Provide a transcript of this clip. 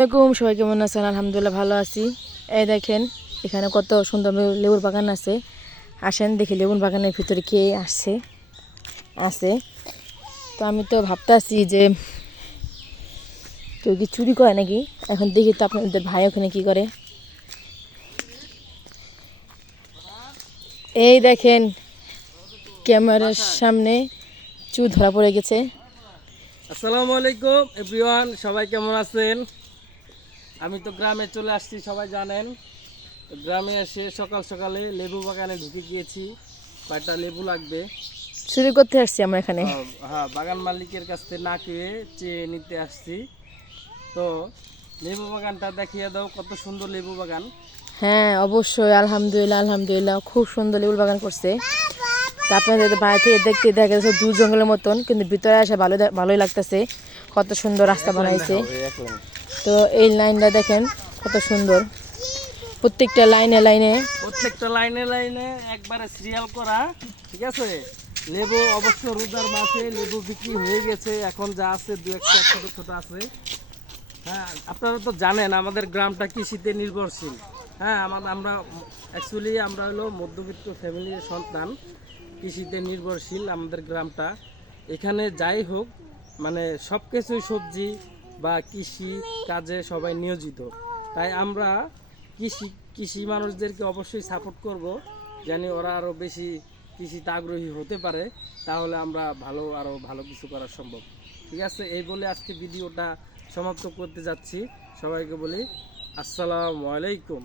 আসসালামাইকুম, সবাই কেমন আছেন? আলহামদুলিল্লাহ ভালো আছি। এই দেখেন এখানে কত সুন্দর লেবুর বাগান আছে। আসেন দেখি লেবুর বাগানের ভিতরে কে আছে। তো আমি তো ভাবতেছি যে কেউ কি চুরি করে নাকি। এখন দেখি তো আপনাদের ভাই ওখানে কি করে। এই দেখেন ক্যামেরার সামনে চুর ধরা পড়ে গেছে। আসসালামু আলাইকুম এভরিওয়ান, সবাই কেমন আছেন? আমি তো গ্রামে চলে আসছি, সবাই জানেন। তো গ্রামে এসে সকাল সকালে লেবু বাগানে ঢুকে গিয়েছি। কয়টা লেবু লাগবে চুরি করতে আসছি আমরা এখানে। হ্যাঁ, বাগান মালিকের কাছ থেকে না চেয়ে নিতে আসছি। তো লেবু বাগানটা দেখিয়ে দাও, কত সুন্দর লেবু বাগান। হ্যাঁ অবশ্যই, আলহামদুলিল্লাহ আলহামদুলিল্লাহ, খুব সুন্দর লেবুর বাগান করছে। তা আপনাদের বাইরে থেকে দেখতে দেখা যাচ্ছে দূর জঙ্গলের মতন, কিন্তু ভিতরে আসে ভালোই লাগতেছে। কত সুন্দর রাস্তা বানাইছে। তো এই লাইনটা দেখেন কত সুন্দর, প্রত্যেকটা লাইনে লাইনে একবারে সিরিয়াল করা। ঠিক আছে, লেবু অবশ্য রোজার মাসে লেবু বিক্রি হয়ে গেছে, এখন যা আছে দু একটা ছোট ছোট আছে। হ্যাঁ, আপনারা তো জানেন আমাদের গ্রামটা কৃষিতে নির্ভরশীল। হ্যাঁ, আমরা অ্যাকচুয়ালি আমরা হলো মধ্যবিত্ত ফ্যামিলির সন্তান। কৃষিতে নির্ভরশীল আমাদের গ্রামটা। এখানে যাই হোক, মানে সব কিছুই সবজি বা কৃষি কাজে সবাই নিয়োজিত। তাই আমরা কৃষি মানুষদেরকে অবশ্যই সাপোর্ট করব, জানি ওরা আরও বেশি কৃষিতে আগ্রহী হতে পারে। তাহলে আমরা আরও ভালো কিছু করা সম্ভব। ঠিক আছে, এই বলে আজকে ভিডিওটা সমাপ্ত করতে যাচ্ছি। সবাইকে বলি আসসালামু আলাইকুম।